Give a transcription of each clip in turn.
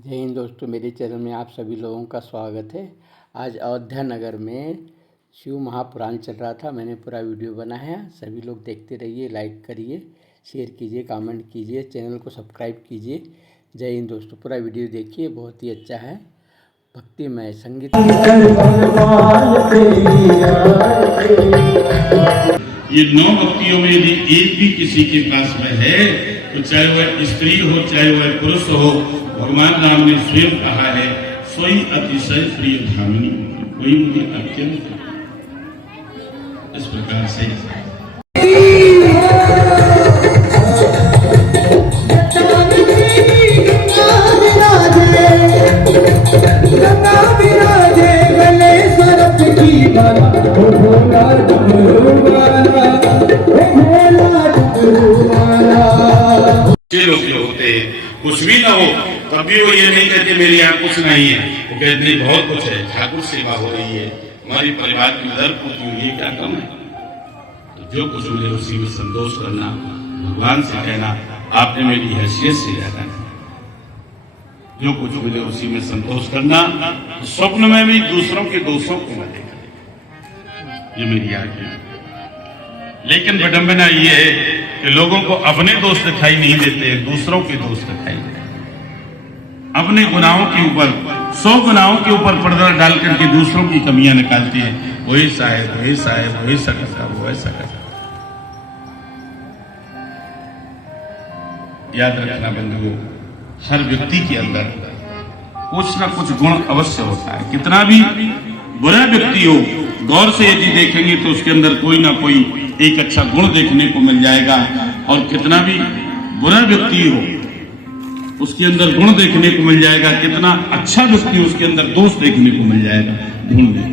जय हिंद दोस्तों, मेरे चैनल में आप सभी लोगों का स्वागत है। आज अयोध्या नगर में शिव महापुराण चल रहा था। मैंने पूरा वीडियो बनाया है। सभी लोग देखते रहिए, लाइक करिए, शेयर कीजिए, कमेंट कीजिए, चैनल को सब्सक्राइब कीजिए। जय हिंद दोस्तों, पूरा वीडियो देखिए, बहुत ही अच्छा है, भक्तिमय संगीत। ये 9 भक्तियों में यदि एक भी किसी के पास में है तो चाहे वह स्त्री हो चाहे वह पुरुष हो, भगवान राम ने स्वयं कहा है, सोई अतिशय प्रिय धामिनी, वही मुझे अत्यंत इस प्रकार से लोग जो होते हैं कुछ भी ना हो तब भी वो ये नहीं कहते मेरे यहाँ कुछ नहीं है, वो कहते नहीं बहुत कुछ है, ठाकुर सेवा हो रही है, हमारी परिवार की दर पूरी हुई है, क्या कम है। तो जो कुछ मिले उसी में संतोष करना, भगवान से कहना आपने मेरी हैसियत से ज्यादा है, जो कुछ मिले उसी में संतोष करना। तो स्वप्न में भी दूसरों के दोषों को न देखना, ये मेरी आज्ञा है। लेकिन विडंबना ये है कि लोगों को अपने दोष दिखाई नहीं देते, दूसरों के दोष दिखाई देते। अपने गुनाहों के ऊपर 100 गुनाहों के ऊपर पर्दा डाल करके दूसरों की कमियां निकालती है, वही साहेब वही साहेब वही सकता वो ऐसा करता। याद रखना बंधुओं, हर व्यक्ति के अंदर कुछ ना कुछ गुण अवश्य होता है। कितना भी बुरा व्यक्ति हो, गौर से यदि देखेंगे तो उसके अंदर कोई ना कोई एक अच्छा गुण देखने को मिल जाएगा, और कितना भी बुरा व्यक्ति हो उसके अंदर गुण देखने को मिल जाएगा, कितना अच्छा व्यक्ति उसके अंदर दोष देखने को मिल जाएगा। ढूंढ लें,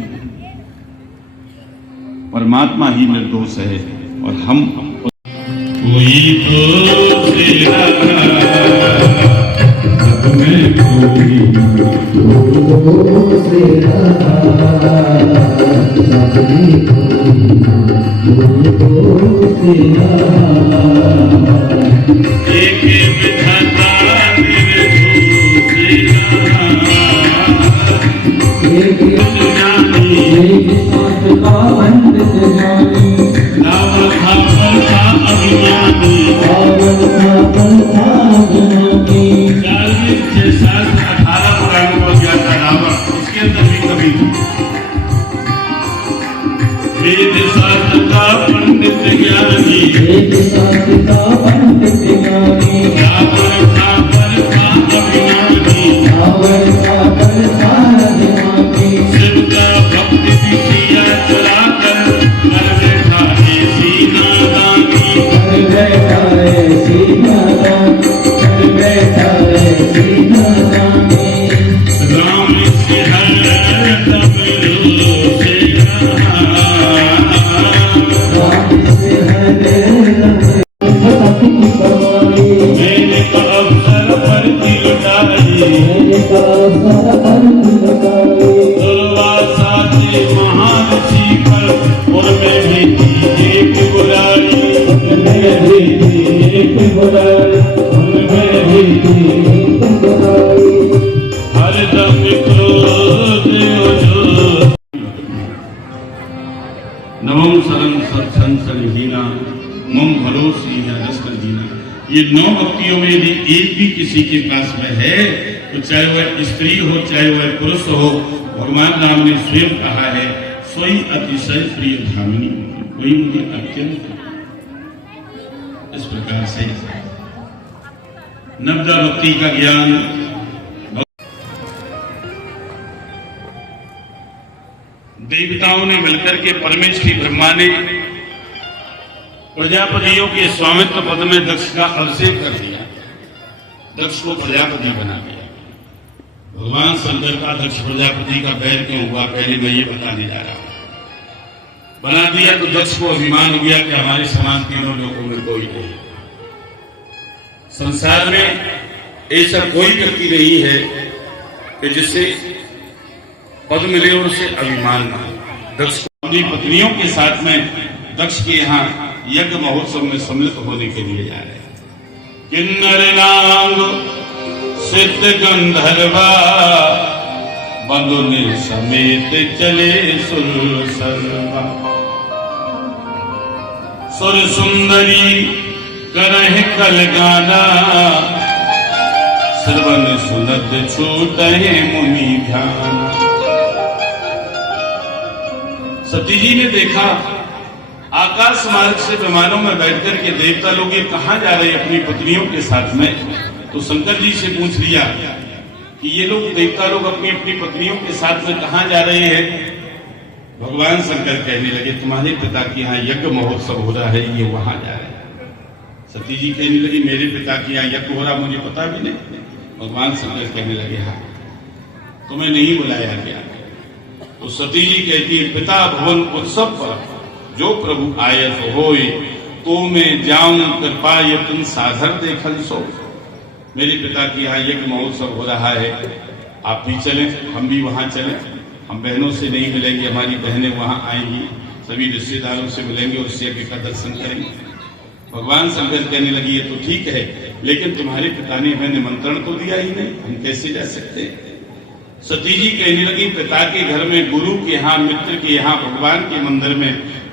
परमात्मा ही निर्दोष है और हम कोई नवम सरम सत्संग सलहीना मम भरोसी रसना। ये 9 भक्तियों में यदि एक भी किसी के पास में है तो चाहे वह स्त्री हो चाहे वह पुरुष हो, भगवान राम ने स्वयं कहा है, सोई अतिशय प्रिय धामिनी, वही मुझे अत्यंत इस प्रकार से नवदा भक्ति का ज्ञान। देवताओं ने मिलकर के परमेश्वरी ब्रह्मा ने प्रजापतियों के स्वामित्व पद में दक्ष का अभिषेक कर दिया, दक्ष को प्रजापति बना दिया। भगवान शंकर का दक्ष प्रजापति का बैर क्यों हुआ, पहले मैं ये बताने जा रहा हूं। बना दिया तो दक्ष को अभिमान हो गया कि हमारे समान तीनों लोगों में कोई नहीं, संसार में ऐसा कोई व्यक्ति नहीं है कि जिससे पद मिले और उसे अभिमान न हो। दक्ष अपनी पत्नियों के साथ में दक्ष के यहाँ यज्ञ महोत्सव में सम्मिलित होने के लिए जा रहे हैं। किन्नर नांग सिद्ध गंधर्वा बंधुनि समेत चले सुर सर्वा। सुर सुंदरी करह कल गाना श्रवण सुनत छूटहि मुनि ध्यान। सती जी ने देखा आकाश मार्ग से विमानों में बैठकर के देवता लोग ये कहां जा रहे अपनी पत्नियों के साथ में। तो शंकर जी से पूछ लिया कि ये लोग देवता लोग अपनी अपनी पत्नियों के साथ में कहां जा रहे हैं। भगवान शंकर कहने लगे तुम्हारे पिता के यहाँ यज्ञ महोत्सव हो रहा है, ये वहां जा रहे हैं। सती जी कहने लगी मेरे पिता के यहाँ यज्ञ हो रहा मुझे पता भी नहीं। भगवान शंकर कहने लगे हाँ तुम्हें नहीं बुलाया गया। तो सती जी कहती है पिता भवन उत्सव पर जो प्रभु आयत होय तो मैं जाऊं कृपा यत्न साधर देखन सो। मेरे पिता के यहाँ यज्ञ महोत्सव हो रहा है, आप भी चलें, हम भी वहां चलें। हम बहनों से नहीं मिलेंगे, हमारी बहनें वहां आएंगी, सभी रिश्तेदारों से मिलेंगे और उस यज्ञ का दर्शन करेंगे। भगवान शंकर कहने लगी ये तो ठीक है, लेकिन तुम्हारे पिता ने हमें निमंत्रण तो दिया ही नहीं, हम कैसे जा सकते। सती जी कहने लगी पिता के घर में, गुरु के यहाँ, मित्र के यहाँ, भगवान के मंदिर में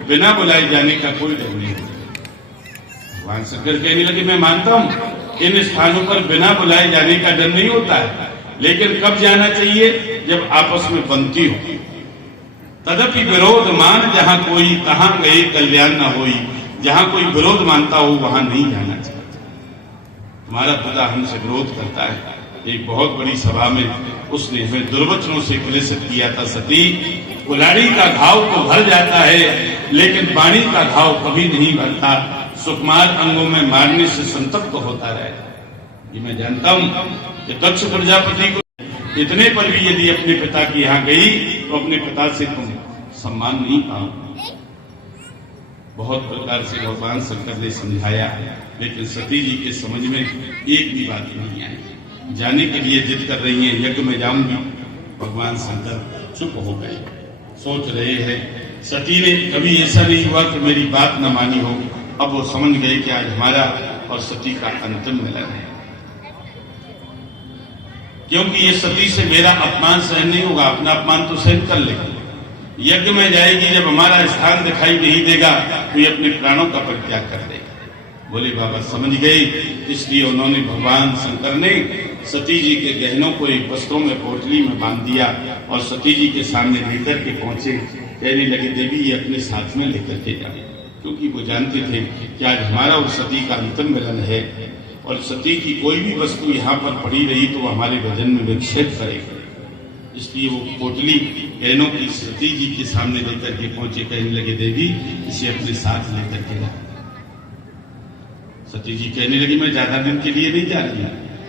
बिना बुलाए जाने का कोई डर नहीं। भगवान शंकर कहने लगे मैं मानता हूं इन स्थानों पर बिना बुलाए जाने का डर नहीं होता है, लेकिन कब जाना चाहिए जब आपस में बनती हो। तदपि विरोध मान जहां कोई तहां गए कल्याण न होई। जहां कोई विरोध मानता हो वहां नहीं जाना चाहिए। तुम्हारा पिता हमसे विरोध करता है। एक बहुत बड़ी सभा में उसने हमें दुर्वचनों से क्लेशित किया था। सती कुल्हाड़ी का घाव तो भर जाता है लेकिन वाणी का घाव कभी नहीं भरता। सुकुमार अंगों में मारने से संतप्त होता रहे। ये मैं जानता हूं कि दक्ष प्रजापति को इतने पर भी यदि अपने पिता के यहाँ गई तो अपने पिता से तुम सम्मान नहीं पाओ। बहुत प्रकार से भगवान शंकर ने समझाया, लेकिन सती जी के समझ में एक भी बात नहीं आई। जाने के लिए जिद कर रही है, यज्ञ में जाऊंगी। भगवान शंकर चुप हो गए, सोच रहे हैं। सती ने कभी ऐसा नहीं हुआ कि मेरी बात न मानी हो। अब वो समझ गए कि आज हमारा और सती का अंतिम मिलन है, क्योंकि ये सती से मेरा अपमान सहन नहीं होगा। अपना अपमान तो सहन कर लेगा, यज्ञ में जाएगी जब हमारा स्थान दिखाई नहीं देगा तो ये अपने प्राणों का परित्याग कर देगा। बोले बाबा समझ गए, इसलिए उन्होंने भगवान शंकर ने सती जी के गहनों को एक वस्त्रों में पोटली में बांध दिया और सती जी के सामने लेकर के पहुंचे। कहने लगे देवी ये अपने साथ में लेकर के जाए, क्योंकि वो जानते थे कि आज हमारा और सती का अंतिम मिलन है और सती की कोई भी वस्तु यहाँ पर पड़ी रही तो वो हमारे भजन में विक्षेप करेगा। इसलिए वो पोटली गहनों की सती जी के सामने लेकर के पहुंचे। कहने लगे देवी इसे अपने साथ लेकर के जा। सती जी कहने लगी मैं ज्यादा दिन के लिए नहीं जा रही,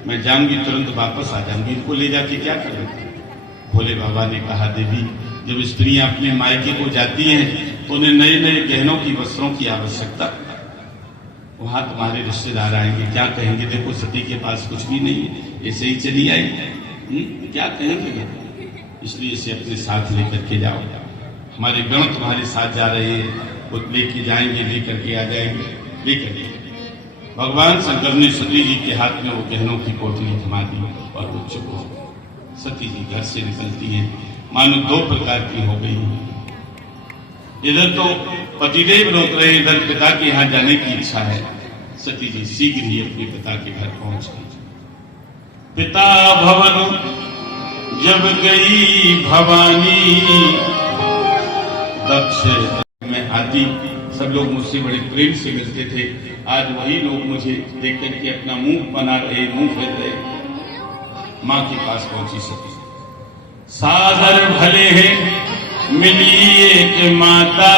मैं जाऊंगी तुरंत वापस आ जाऊंगी, इनको ले जाके क्या करूंगी। भोले बाबा ने कहा देवी जब स्त्रियां अपने मायके को जाती हैं तो उन्हें नए नए गहनों की वस्त्रों की आवश्यकता। वहां तुम्हारे रिश्तेदार आएंगे, क्या कहेंगे देखो सती के पास कुछ भी नहीं है, ऐसे ही चली आई, क्या कहेंगे। इसलिए इसे अपने साथ लेकर के जाओ। हमारे गण तुम्हारे साथ जा रहे हैं, वो लेके जाएंगे, लेकर के आ जाएंगे, लेकर के। भगवान शंकर ने सती जी के हाथ में वो गहनों की पोटली थमा दी और वो चुप हो गई। सती जी घर से निकलती हैं, मानो दो प्रकार की हो गई। इधर तो पतिदेव रोक रहे, इधर पिता के यहाँ जाने की इच्छा है। सती जी शीघ्र ही अपने पिता के घर पहुंच गई। पिता भवन जब गई भवानी, दक्ष में आती सब लोग मुझसे बड़े प्रेम से मिलते थे। आज वही लोग मुझे देख करके अपना मुंह बना रहे, मुंह फेर रहे। माँ के पास पहुंची सती, सादर भले हैं मिली एक माता,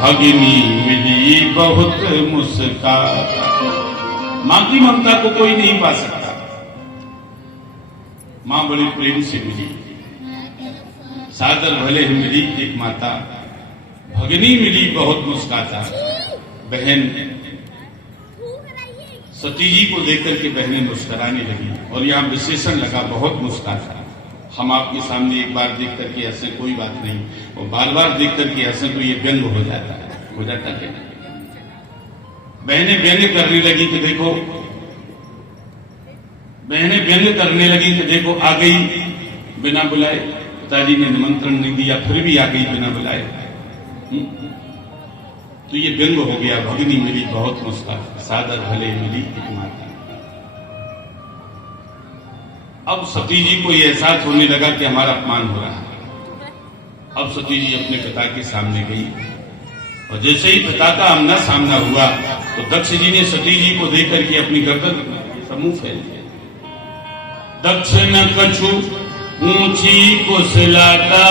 भगिनी मिली बहुत मुस्काता। माँ की ममता को कोई नहीं पा सकता। माँ बड़े प्रेम से मिली, सादर भले मिली एक माता, भगिनी मिली बहुत मुस्काता। बहन सती जी को देखकर के बहनें मुस्कुराने लगी और यहाँ विशेषण लगा बहुत मुस्काता। हम आपके सामने एक बार देख करके हंसे कोई बात नहीं, और बार बार देख करके हंसे तो ये व्यंग हो जाता है, हो जाता है। बहनें व्यंग करने लगी कि देखो बहनें व्यंग करने लगी कि देखो आ गई बिना बुलाए, पिताजी ने निमंत्रण नहीं दिया फिर भी आ गई बिना बुलाए। तो ये व्यंग हो गया, भगनी मिली बहुत मुस्कान, सादर भले मिली एक माता। अब सती जी को यह एहसास होने लगा कि हमारा अपमान हो रहा है। अब सती जी अपने पिता के सामने गई और जैसे ही पिता का आमना सामना हुआ तो दक्ष जी ने सती जी को देख करके अपनी गर्दन समूह फैल दिया। दक्ष न कछु ऊंची कुशलाता,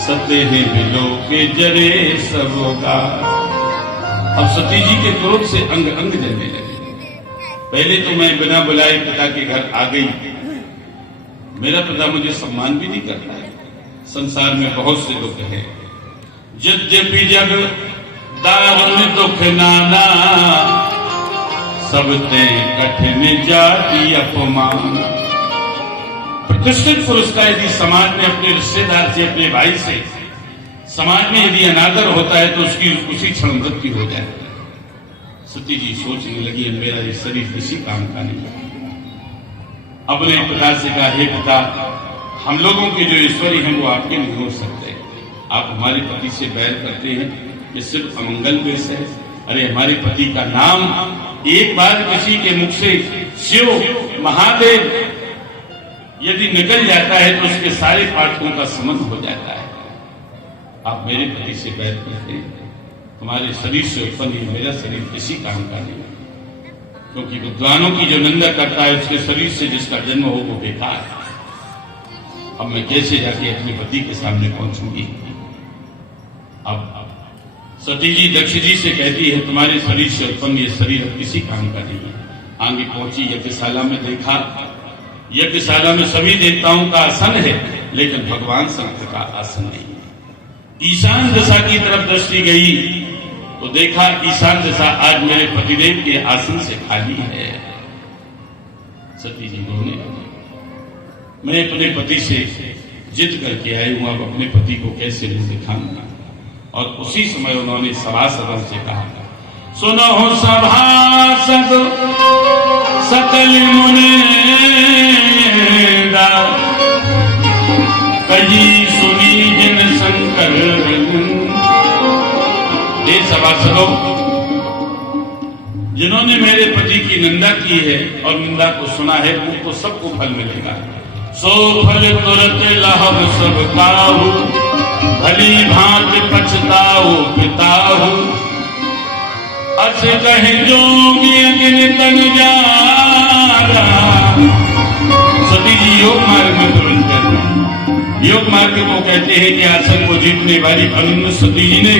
सते हैं बिलो के जरे सबोगा। अब सती जी के क्रोध से अंग अंग जलने लगे। पहले तो मैं बिना बुलाए पिता के घर आ गई, मेरा पिता मुझे सम्मान भी नहीं करता है। संसार में बहुत से लोग हैं, यद्यपि जग दारुण दुख नाना, सब ते कठिन जाति अपमान। प्रतिष्ठित पुरुष का यदि समाज में अपने रिश्तेदार से, अपने भाई से समाज में यदि अनादर होता है तो उसकी उसी क्षण मृत्यु हो जाए। सती जी सोचने लगी मेरा ये शरीर किसी काम का नहीं। अपने पिता से कहा, हे पिता, हम लोगों के जो ईश्वरी हैं वो आपके नहीं हो सकते। आप हमारे पति से बैर करते हैं, ये सिर्फ अमंगल वेश है। अरे हमारे पति का नाम एक बार किसी के मुख से शिव महादेव यदि निकल जाता है तो उसके सारे पाठकों का समन हो जाता है। आप मेरे पति से बैर करते हैं, तुम्हारे शरीर से उत्पन्न ही मेरा शरीर किसी काम का नहीं, क्योंकि विद्वानों की जो निंदा करता है उसके शरीर से जिसका जन्म हो वो बेकार है। अब मैं कैसे जाके अपने पति के सामने पहुंचूंगी। अब सती जी दक्ष जी से कहती है, तुम्हारे शरीर से उत्पन्न ये शरीर अब किसी काम का नहीं है। आगे पहुंची, यज्ञशाला में देखा, यज्ञशाला में सभी देवताओं का आसन है लेकिन भगवान शंकर का आसन नहीं है। ईशान दिशा की तरफ दृष्टि गई तो देखा ईशान दिशा आज मेरे पतिदेव के आसन से खाली है। सती जी रोने लगी, मैं अपने पति से जिद करके आई हूं, अब अपने पति को कैसे मुंह दिखाऊंगा। और उसी समय उन्होंने सभासदों से कहा, सुनो सभासद सकल मुनिंदा, कही सुनी जिन शंकर। ये सभासदों, जिन्होंने मेरे पति की निंदा की है और निंदा को सुना है उनको सबको फल मिलेगा। सो फल तुरंत लाभ सब काहू, भली भांति पछताओ पिताहू। अस कहे जोगी अग्नि तन जारा। सती जी योग मार्ग में प्रवेश करते हैं। योग मार्ग को कहते हैं कि आसन को जीतने वाली अनुन्नत सती जी ने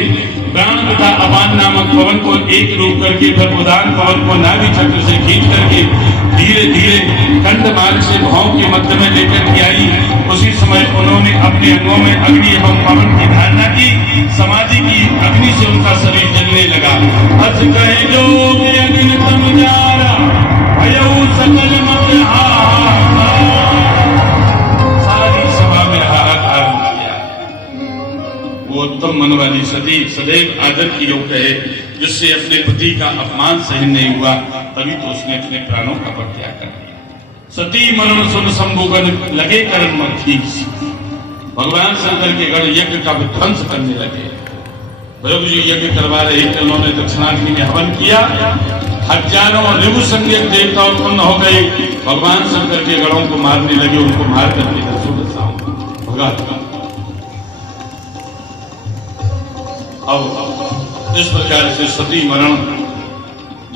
प्राण तथा अपान नामक पवन को एक रूप करके फिर उदान पवन को नाभि चक्र से खींच करके धीरे धीरे कंठ मार्ग से भाव के मध्य में लेकर के आई। उसी समय उन्होंने अपने अंगों में अग्नि एवं पवन की धारणा की, समाधि की, अग्नि से उनका शरीर जलने लगा। अस कहे जो अग्नि तन जारा, भयउ सकल मत सारी सभा में हाहाकार किया। वो उत्तम मन वाली सती सदैव आदर की योग है, जिससे अपने पति का अपमान सहन नहीं हुआ, तभी तो उसने अपने प्राणों का परित्याग कर दिया। सती मरण सुन संभोगन लगे करण मधीस। भगवान शंकर के गण यज्ञ का विध्वंस करने लगे। भृगु जी यज्ञ करवा रहे थे, उन्होंने दक्षिणाग्नि में हवन किया। हजारों रिभु संज्ञक देवता उत्पन्न हो गए, भगवान शंकर के गणों को मारने लगे, उनको मार करके भगा। अब इस प्रकार से सती मरण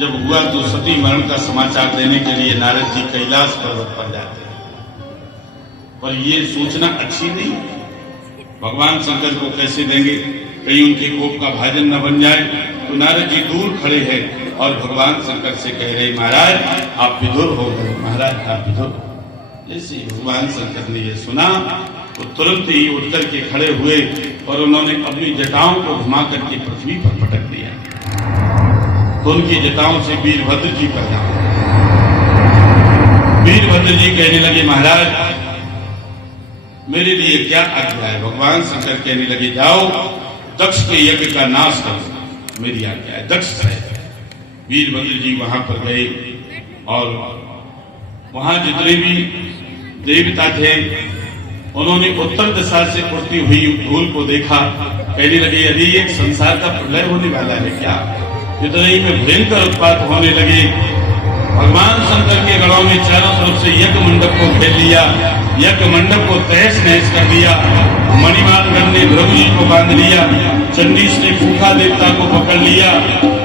जब हुआ तो सती मरण का समाचार देने के लिए नारद जी कैलाश पर्वत पर जाते हैं, पर ये सूचना अच्छी नहीं। भगवान शंकर को कैसे देंगे, कहीं उनके कोप का भाजन न बन जाए। तो नारद जी दूर खड़े हैं और भगवान शंकर से कह रहे, महाराज आप विधुर हो गए, महाराज आप विधुर। जैसे भगवान शंकर ने ये सुना तो तुरंत ही उठकर के खड़े हुए और उन्होंने अपनी जटाओं को घुमा करके पृथ्वी पर पटक दिया। तो उनकी जटाओं से वीरभद्र जी पैदा हुए। वीरभद्र जी कहने लगे, महाराज मेरे लिए क्या आज्ञा है। भगवान शंकर कहने लगे, जाओ दक्ष के यज्ञ का नाश करो, मेरी आज्ञा है। दक्ष है। वीरभद्र जी वहां पर गए और वहां जितने भी देवता थे उन्होंने उत्तर दिशा से उड़ती हुई धूल को देखा, कहने लगे यदि एक संसार का प्रलय होने वाला है क्या। इतने ही में भयंकर उत्पात होने लगे। भगवान शंकर के गढ़ों में चारों तरफ से यज्ञ मंडप को घेर लिया, यज्ञ मंडप को तहस नहस कर दिया। मणिमानगढ़ ने भृगु जी को बांध लिया, चंडीश ने फूखा देवता को पकड़ लिया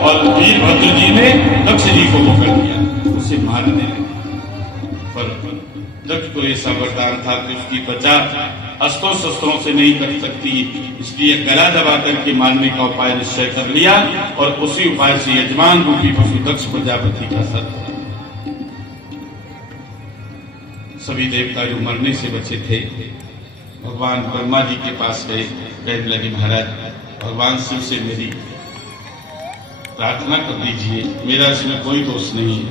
और वीरभद्र जी ने दक्ष जी को पकड़ लिया, उसे मारने लगे। पर दक्ष को ऐसा वरदान था कि उसकी त्वचा अस्त्रों शस्त्रों से नहीं कट सकती, इसलिए गला दबा करके मारने का उपाय निश्चय कर लिया और उसी उपाय से यजमान रूपी पशु दक्ष प्रजापति का सत। सभी देवता जो मरने से बचे थे भगवान ब्रह्मा जी के पास गए, कहने लगे महाराज भगवान शिव से मेरी प्रार्थना कर दीजिए, मेरा इसमें कोई दोष नहीं है।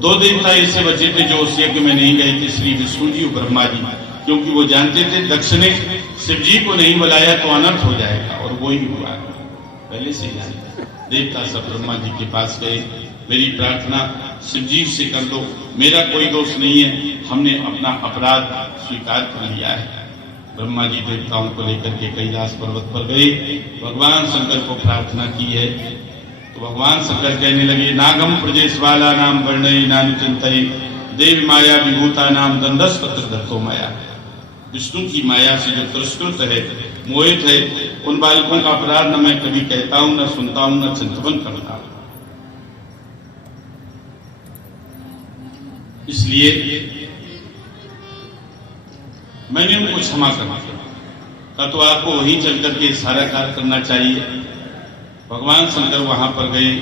दो देवता इससे बचे थे जो उस यज्ञ में नहीं गए थे, श्री विष्णु जी और ब्रह्मा जी, क्योंकि वो जानते थे दक्ष ने शिव जी को नहीं बुलाया तो अनर्थ हो जाएगा, और वो ही हुआ पहले से ही। देवता सब ब्रह्मा जी के पास गए, मेरी प्रार्थना शिव जी से कर दो, मेरा कोई दोष नहीं है, हमने अपना अपराध स्वीकार कर लिया है। ब्रह्मा जी देवताओं को लेकर के कैलाश पर्वत पर गए, भगवान शंकर को प्रार्थना की है। तो भगवान शंकर कहने लगे नागम प्रजेश वाला नाम वर्णय नानुचिंतये देव माया विभूता नाम दंडस पत्र दत्तो माया। विष्णु की माया से जो तिरस्कृत है, मोहित है, उन बालकों का अपराध न मैं कभी कहता हूं, न सुनता हूं, न चिंतन करता हूं। इसलिए मैंने उनको क्षमा कर दिया। तो आपको वहीं चल करके सारा कार्य करना चाहिए। भगवान शंकर वहां पर गए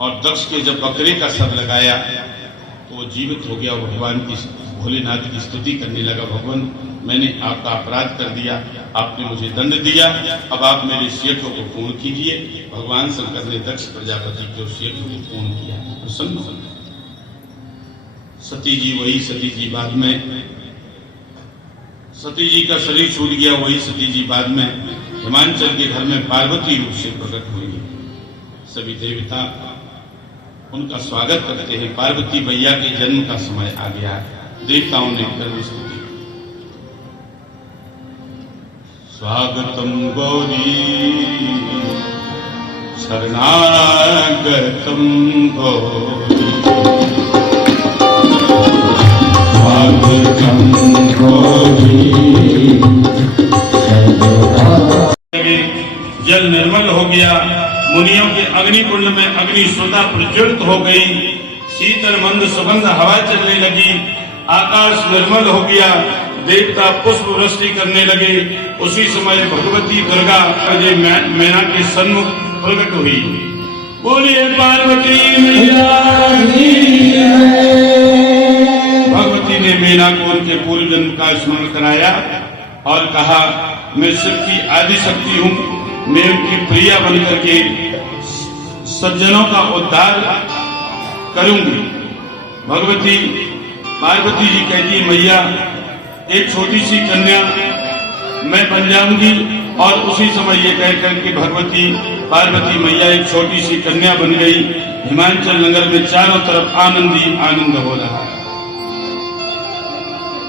और दक्ष के जब बकरे का सब लगाया तो वो जीवित हो गया। भगवान की भोलेनाथ की स्तुति करने लगा, भगवान मैंने आपका अपराध कर दिया, आपने मुझे दंड दिया, अब आप मेरे इस यज्ञ को पूर्ण कीजिए। भगवान शंकर ने दक्ष प्रजापति के उस यज्ञ को पूर्ण किया, प्रसन्न हो गए। सती जी वही सती जी बाद में, सती जी का शरीर छूट गया, वही सती जी बाद में हिमांचल के घर में पार्वती रूप से प्रकट हुई। सभी देवता उनका स्वागत करते हैं। पार्वती मैया के जन्म का समय आ गया है, देवताओं ने गर्व स्तुति। स्वागतम गौरी शरणागतम गौरी, स्वागतम गौरी। जल निर्मल हो गया, मुनियों के अग्नि कुंड में अग्नि श्रोता प्रज्वलित हो गई, शीतल मंद सुगंध हवा चलने लगी, आकाश निर्मल हो गया, देवता पुष्प वृष्टि करने लगे। उसी समय भगवती दुर्गा मैना के सन्मुख प्रकट हुई। बोलिए पार्वती मैया की जय। भगवती ने मैना को उनके पूर्व जन्म का स्मरण कराया और कहा मैं शिव की आदि शक्ति हूँ, मैं उनकी प्रिया बनकर के सज्जनों का उद्धार करूंगी। भगवती पार्वती जी कहती है मैया एक छोटी सी कन्या मैं बन जाऊंगी, और उसी समय ये कहकर के भगवती पार्वती मैया एक छोटी सी कन्या बन गई। हिमाचल नगर में चारों तरफ आनंद ही आनंद हो रहा है।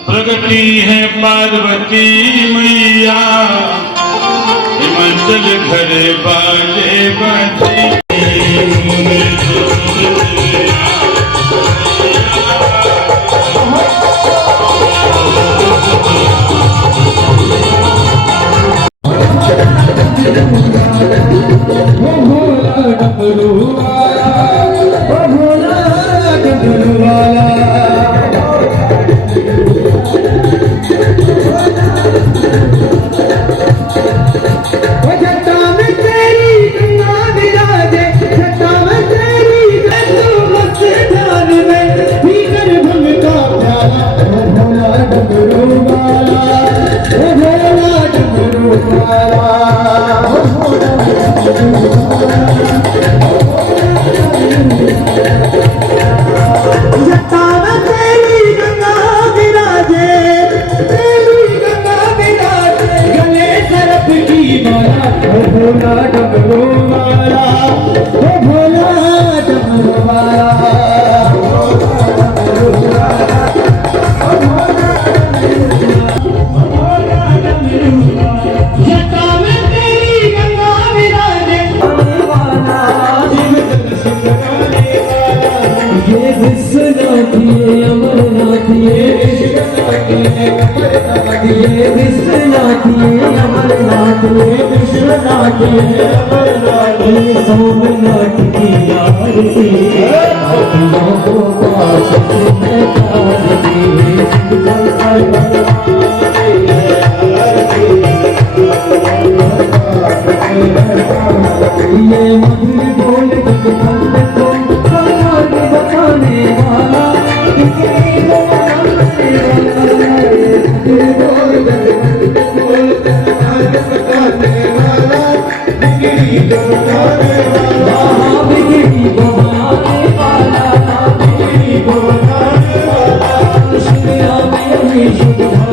प्रगति है पार्वती मैया, हिमाचल घर बाजे बजे। तेरी गंगा विराजे ये अमरनाथ ये विश्वनाथ ये अमरनाथ ये विश्वनाथ ये अमरनाथ ये विश्वनाथ ये अमरनाथ ये सोमनाथ की आरती आत्माओं को पास में तारती ये मधुर बोल के कंठ को समाने बताने वाला कितनी को मनाने वाला बिगड़ी को बनाने वाला बिगड़ी को बनाने वाला बिगड़ी को बनाने वाला शुक्रिया में शुक्रिया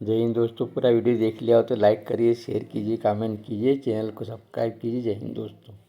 जय हिंद दोस्तों। पूरा वीडियो देख लिया हो तो लाइक करिए, शेयर कीजिए, कमेंट कीजिए, चैनल को सब्सक्राइब कीजिए। जय हिंद दोस्तों।